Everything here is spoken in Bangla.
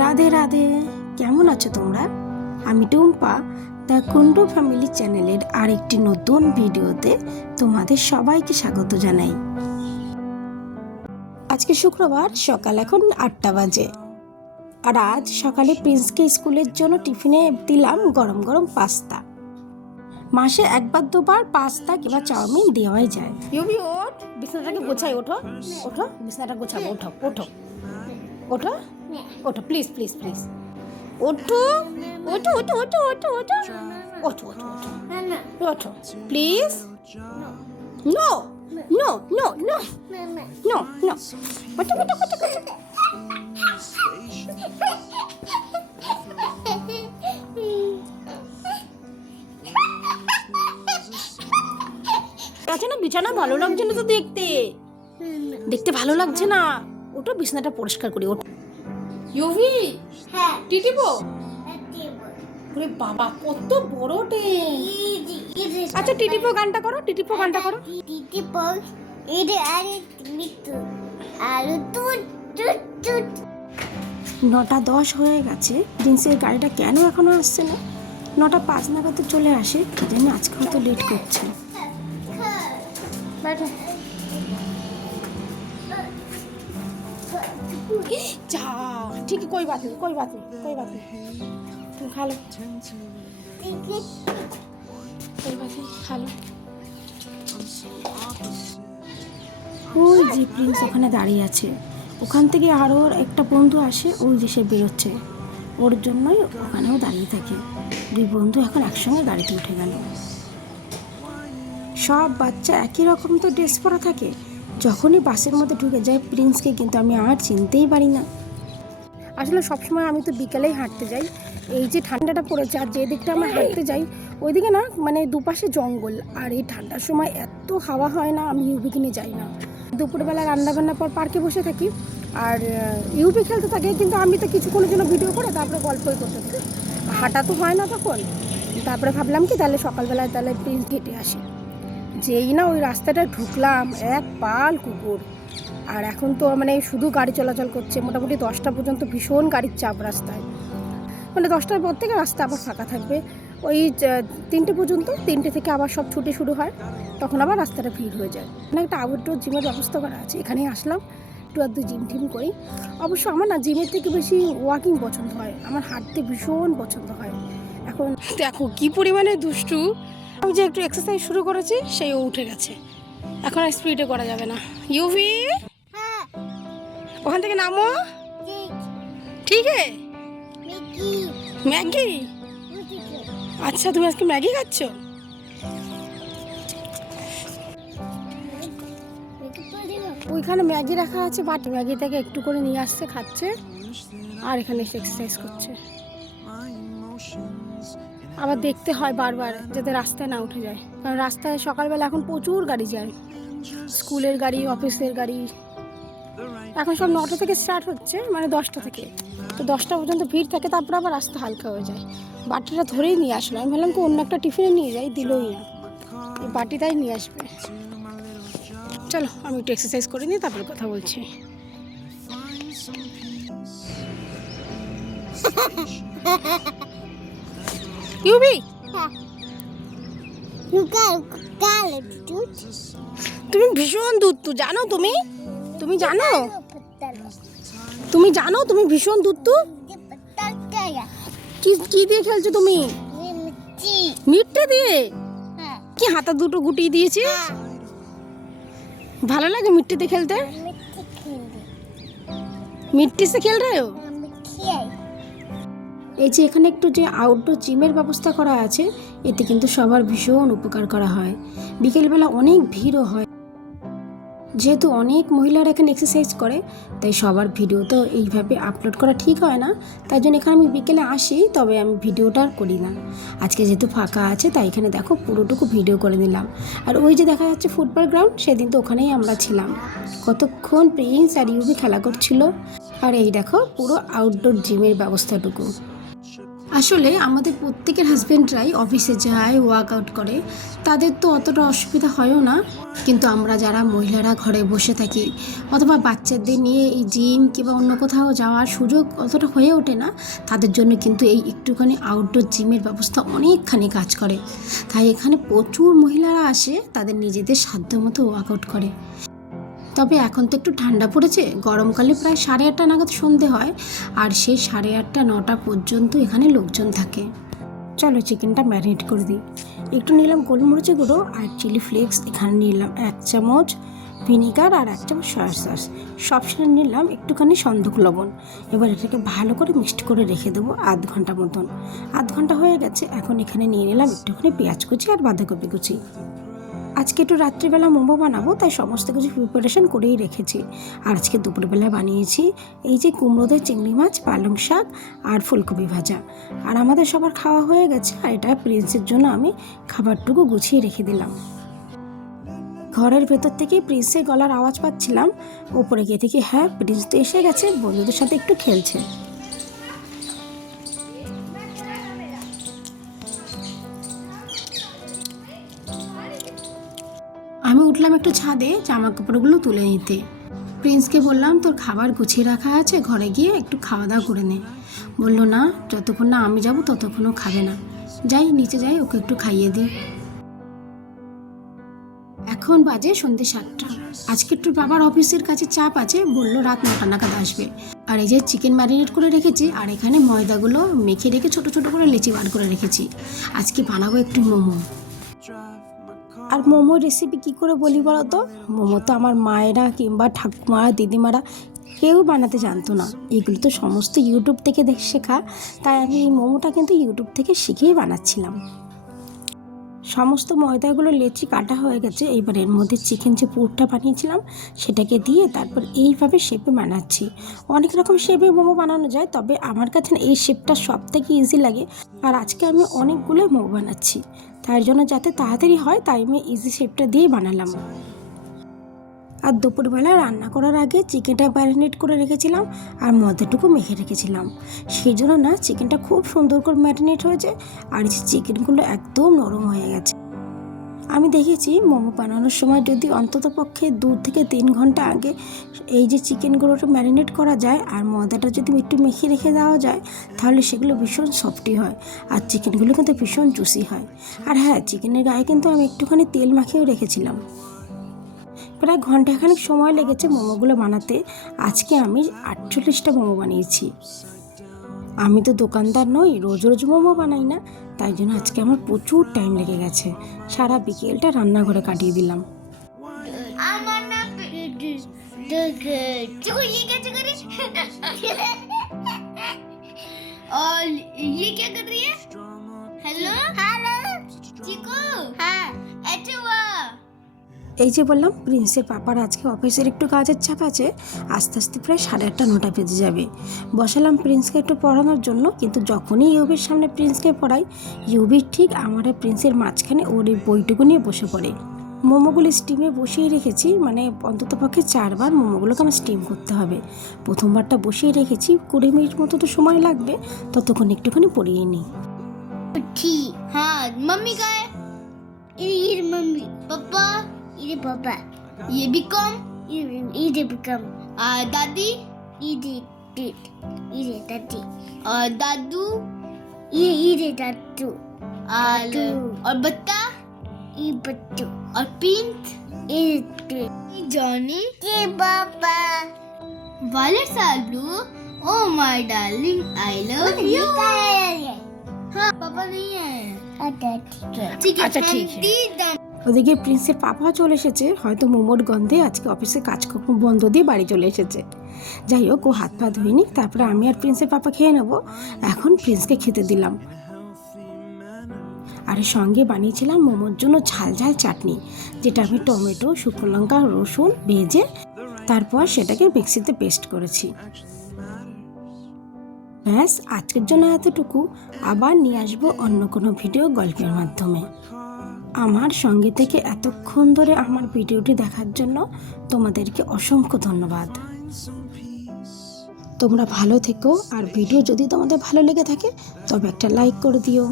রাধে রাধে, কেমন আছো তোমরা? আমি টুম্পা, দ্য কুন্ডু ফ্যামিলি চ্যানেলের আরেকটি নতুন ভিডিওতে তোমাদের সবাইকে স্বাগত জানাই। আজকে শুক্রবার, সকাল এখন 8টা বাজে। আর আজ সকালে প্রিন্সকে স্কুলের জন্য টিফিনে দিলাম গরম গরম পাস্তা। মাসে একবার দুবার পাস্তা কিংবা চাউমিন দেওয়াই যায়। ইউবি ওঠ, বিছানাটাকে গোছাই, ওঠো ওঠো, বিছানাটা গোছাবো, ওঠো ওঠো ওঠো ওঠো, প্লিজ প্লিজ প্লিজ ওঠো ওঠো ওঠো ওঠো ওঠো ওঠো ওঠো ওঠো ওঠো ওঠো please. No no no no no no, ওঠো ওঠো ওঠো ওঠো। আছে না, বিছানা ভালো লাগছে না তো, দেখতে দেখতে ভালো লাগছে না। ওটা বিছানাটা পরিষ্কার করি, ওটা। ইউভি, হ্যাঁ টিটিপো, টিটিপো। ওরে বাবা কত বড় আচ্ছা টিটিপো গানটা করো, টিটিপো গানটা করো। টিটিপো এটা আরে মিটু আলু তুট তুট তুট। 9:10 হয়ে গেছে। প্রিন্সের গাড়িটা কেন এখনো আসছে না? 9:05 নাগাদ চলে আসে, কি জানি আজকে হয়তো লেট করছে। जा ठीक है, कोई बात नहीं कोई बात नहीं कोई बात नहीं, तुम खा लो, कोई बात नहीं खा लो। ওই যে প্রিন্স ওখানে দাঁড়িয়ে আছে, ওখান থেকে আরও একটা বন্ধু আসে, ওই যে সে বেরোচ্ছে, ওর জন্যই ওখানেও দাঁড়িয়ে থাকে। দুই বন্ধু এখন একসঙ্গে গাড়িতে উঠে গেল। সব বাচ্চা একই রকম তো ড্রেস পরা থাকে। যখনই বাসের মধ্যে ঢুকে যায় প্রিন্সকে কিন্তু আমি আর চিনতেই পারি না। আসলে সবসময় আমি তো বিকেলেই হাঁটতে যাই। এই যে ঠান্ডাটা পড়েছে, আর যে দিকটা আমরা হাঁটতে যাই ওইদিকে না মানে দুপাশে জঙ্গল, আর এই ঠান্ডার সময় এত হাওয়া হয় না, আমি ইউবি কিনে যাই না। দুপুরবেলা রান্নাবান্নার পর পার্কে বসে থাকি, আর ইউবি খেলতে থাকে, কিন্তু আমি তো কিছুক্ষণের জন্য ভিডিও করে তারপরে গল্পই করতে থাকি, হাঁটা তো হয় না তখন। তারপরে ভাবলাম কি তাহলে সকালবেলায় তাহলে প্রিন্স হেঁটে আসি। যেই না ওই রাস্তাটা ঢুকলাম, এক পাল কুকুর। আর এখন তো মানে শুধু গাড়ি চলাচল করছে, মোটামুটি 10টা পর্যন্ত ভীষণ গাড়ির চাপ রাস্তায়। মানে 10টার পর থেকে রাস্তা আবার ফাঁকা থাকবে, ওই 3টে পর্যন্ত। 3টে থেকে আবার সব ছুটি শুরু হয়, তখন আবার রাস্তাটা ভিড় হয়ে যায়। মানে একটা আউটডোর জিমের ব্যবস্থা করা আছে, এখানেই আসলাম একটু আধটু জিম টিম করি। অবশ্য আমার না জিমের থেকে বেশি ওয়াকিং পছন্দ হয়, আমার হাঁটতে ভীষণ পছন্দ হয়। এখন দেখো কি পরিমাণে দুষ্টু। আমি যে একটু এক্সারসাইজ শুরু করেছি সেই ও উঠে গেছে, এখন আর স্পিডে করা যাবে না। ইউভি, হ্যাঁ ওখান থেকে নামো। ঠিক আছে, ম্যাগি। আচ্ছা তুমি আজকে ম্যাগি খাচ্ছ? ওইখানে ম্যাগি রাখা আছে, বাটি ম্যাগি থেকে একটু করে নিয়ে আসছে, খাচ্ছে, আর এখানে এসে এক্সারসাইজ করছে। আবার দেখতে হয় বারবার যাতে রাস্তায় না উঠে যায়, কারণ রাস্তায় সকালবেলা এখন প্রচুর গাড়ি যায়, স্কুলের গাড়ি, অফিসের গাড়ি। এখন সব 9টা থেকে স্টার্ট হচ্ছে, মানে 10টা থেকে, তো 10টা পর্যন্ত ভিড় থাকে, তারপর আবার রাস্তা হালকা হয়ে যায়। বাটিটা ধরেই নিয়ে আসলো, আমি ভাবলাম কি অন্য একটা টিফিনে নিয়ে যাই, দিলই না, এই বাটিটাই নিয়ে আসবে। চলো আমি একটু এক্সারসাইজ করে নিই, তারপরে কথা বলছি। ইউবি, তুমি ভীষণ দুধ, জানো তুমি? তুমি জানো? তুমি জানো তুমি ভীষণ দুধ। কি কি দিয়ে খেলছো তুমি? মিট্টে দিয়ে? কি হাতা দুটো গুটিয়ে দিয়েছি? ভালো লাগে মিট্টিতে খেলতে? মিট্টি সে খেল রে। এই যে এখানে একটু যে আউটডোর জিমের ব্যবস্থা করা আছে, এতে কিন্তু সবার ভীষণ উপকার করা হয়। বিকেলবেলা অনেক ভিড়ও হয়, যেহেতু অনেক মহিলারা এখানে এক্সারসাইজ করে, তাই সবার ভিডিও তো এইভাবে আপলোড করা ঠিক হয় না। তাই জন্য এখানে আমি বিকেলে আসি, তবে আমি ভিডিওটা আর করি না। আজকে যেহেতু ফাঁকা আছে, তাই এখানে দেখো পুরোটুকু ভিডিও করে নিলাম। আর ওই যে দেখা যাচ্ছে ফুটবল গ্রাউন্ড, সেদিন তো ওখানেই আমরা ছিলাম, কতক্ষণ প্রিন্স আর ইউবি খেলা করছিল। আর এই দেখো পুরো আউটডোর জিমের ব্যবস্থাটুকু। আসলে আমাদের প্রত্যেকের হাজব্যান্ডরাই অফিসে যায়, ওয়ার্কআউট করে, তাদের তো অতটা অসুবিধা হয়ও না। কিন্তু আমরা যারা মহিলারা ঘরে বসে থাকি অথবা বাচ্চাদের নিয়ে এই জিম কিংবা অন্য কোথাও যাওয়ার সুযোগ অতটা হয়ে ওঠে না, তাদের জন্য কিন্তু এই একটুখানি আউটডোর জিমের ব্যবস্থা অনেকখানি কাজ করে। তাই এখানে প্রচুর মহিলারা আসে, তাদের নিজেদের সাধ্যমতো ওয়ার্কআউট করে। তবে এখন তো একটু ঠান্ডা পড়েছে, গরমকালে প্রায় 8:30 নাগাদ সন্ধে হয়, আর সেই 8:30 9টা পর্যন্ত এখানে লোকজন থাকে। চলো চিকেনটা ম্যারিনেট করে দিই। একটু নিলাম গোলমরিচের গুঁড়ো আর চিলি ফ্লেক্স, এখানে নিলাম 1 চামচ ভিনিগার আর 1 চামচ সয়া সস, সব সাথে নিলাম একটুখানি সন্দক লবণ। এবার এটাকে ভালো করে মিক্সড করে রেখে দেবো আধ ঘন্টা মতন। আধ ঘন্টা হয়ে গেছে, এখন এখানে নিয়ে নিলাম একটুখানি পেঁয়াজ কুচি আর বাঁধাকপি কুচি। আজকে একটু রাত্রিবেলা মোমো বানাবো, তাই সমস্ত কিছু প্রিপারেশন করেই রেখেছি। আর আজকে দুপুরবেলা বানিয়েছি এই যে কুমড়োদের চিংড়ি মাছ, পালং শাক আর ফুলকপি ভাজা। আর আমাদের সবার খাওয়া হয়ে গেছে, আর এটা প্রিন্সের জন্য আমি খাবারটুকু গুছিয়ে রেখে দিলাম। ঘরের ভেতর থেকে প্রিন্সের গলার আওয়াজ পাচ্ছিলাম। ওপরে গিয়ে দেখি হ্যাঁ, প্রিন্স তো এসে গেছে, বন্ধুদের সাথে একটু খেলছে। আমি উঠলাম একটু ছাদে জামা কাপড়গুলো তুলে নিতে। প্রিন্সকে বললাম তোর খাবার গুছিয়ে রাখা আছে, ঘরে গিয়ে একটু খাওয়া দাওয়া করে নে। বললো না, যতক্ষণ না আমি যাব ততক্ষণও খাবে না। যাই নিচে যাই, ওকে একটু খাইয়ে দিই। এখন বাজে সন্ধ্যে 7টা। আজকে একটু বাবার অফিসের কাছে চাপ আছে, বললো রাত 9টা নাগাদ আসবে। আর এই যে চিকেন ম্যারিনেট করে রেখেছি, আর এখানে ময়দাগুলো মেখে রেখে ছোট ছোট করে লেচি বার করে রেখেছি। আজকে বানাবো একটু মোমো। আর মোমোর রেসিপি কি করে বলি বলো তো? মোমো তো আমার মায়েরা কিংবা ঠাকুমারা, দিদিমারা কেউ বানাতে জানতো না। এগুলো তো সমস্ত ইউটিউব থেকে দেখে শেখা, তাই আমি এই মোমোটা কিন্তু ইউটিউব থেকে শিখেই বানাচ্ছিলাম। সমস্ত ময়দাগুলো লেচি কাটা হয়ে গেছে, এইবার এর মধ্যে চিকেন যে পুরটা বানিয়েছিলাম সেটাকে দিয়ে তারপর এইভাবে শেপে বানাচ্ছি। অনেক রকম শেপে মোমো বানানো যায়, তবে আমার কাছে এই শেপটা সব থেকে ইজি লাগে। আর আজকে আমি অনেকগুলো মোমো বানাচ্ছি, তার জন্য যাতে তাড়াতাড়ি হয় তাই আমি ইজি শেপটা দিয়ে বানালাম। আর দুপুরবেলা রান্না করার আগে চিকেনটা ম্যারিনেট করে রেখেছিলাম আর ময়দাটুকু মেখে রেখেছিলাম, সেই জন্য না চিকেনটা খুব সুন্দর করে ম্যারিনেট হয়েছে, আর এই চিকেনগুলো একদম নরম হয়ে গেছে। আমি দেখেছি মোমো বানানোর সময় যদি অন্তত পক্ষে 2 থেকে 3 ঘন্টা আগে এই যে চিকেনগুলোটা ম্যারিনেট করা যায় আর ময়দাটা যদি একটু মেখে রেখে দেওয়া যায়, তাহলে সেগুলো ভীষণ সফটি হয় আর চিকেনগুলো কিন্তু ভীষণ জুসি হয়। আর হ্যাঁ, চিকেনের গায়ে কিন্তু আমি একটুখানি তেল মাখিয়েও রেখেছিলাম। প্রায় ঘন্টাখানেক সময় লেগেছে মোমোগুলো বানাতে। আজকে আমি 48টা মোমো বানিয়েছি। আমি তো দোকানদার নই, রোজ রোজ মোমো বানাই না, তাই জন্য আজকে আমার প্রচুর টাইম লেগে গেছে। সারা বিকেলটা রান্নাঘরে কাটিয়ে দিলাম। আমার নাম चिकू, ये कैसे कर रही है? और ये क्या कर रही है? हेलो हेलो चिकू, हाँ ऐसे हुआ। এই যে বললাম প্রিন্সের পাপার আজকে অফিসের একটু কাজের চাপ আছে, আস্তে আস্তে প্রায় 8:30 9টা বেজে যাবে। বসালাম প্রিন্সকে একটু পড়ানোর জন্য, কিন্তু যখনই ইউবির সামনে প্রিন্সকে পড়াই, ইউবির ঠিক আমার আর প্রিন্সের মাঝখানে ওর এই বইটুকু নিয়ে বসে পড়ে। মোমোগুলো স্টিমে বসিয়ে রেখেছি, মানে অন্তত পক্ষে 4 বার মোমোগুলোকে আমার স্টিম করতে হবে। প্রথমবারটা বসিয়ে রেখেছি, 20 মিনিট মতো তো সময় লাগবে, ততক্ষণ একটুখানি পড়িয়ে নিই। ठीक, हाँ मम्मी का है, ये मम्मी, पापा, ये पापा, ये भी कम, ये भी कम, दादी, ये दादी, और दादू, ये दादू, और बत्ता, ये बत्तू, और पिंक, ये जॉनी, ये पापा, वालेट साल blue, oh my darling I love you. हाँ पापा नहीं है। ठीक है, अच्छा ठीक है। ওদিকে প্রিন্সের পাপা চলে এসেছে, হয়তো মোমোর গন্ধে আজকে অফিসে কাজকর্ম বন্ধ দিয়ে বাড়ি চলে এসেছে। যাই হোক, ও হাত পা ধুয়ে নিক, তারপরে আমি আর প্রিন্সের পাপা খেয়ে নেবো। এখন প্রিন্সকে খেতে দিলাম। আর সঙ্গে বানিয়েছিলাম মোমোর জন্য ঝাল ঝাল চাটনি, যেটা আমি টমেটো, শুকনো লঙ্কা, রসুন ভেজে তারপর সেটাকে মিক্সিতে পেস্ট করেছি। ব্যাস, আজকের জন্য এতটুকু। আবার নিয়ে আসবো অন্য কোনো ভিডিও গল্পের মাধ্যমে। আমার সঙ্গে থেকে এতক্ষণ ধরে আমার ভিডিওটি দেখার জন্য তোমাদেরকে অসংখ্য ধন্যবাদ। তোমরা ভালো থেকো, আর ভিডিও যদি তোমাদের ভালো লেগে থাকে তবে একটা লাইক করে দিও।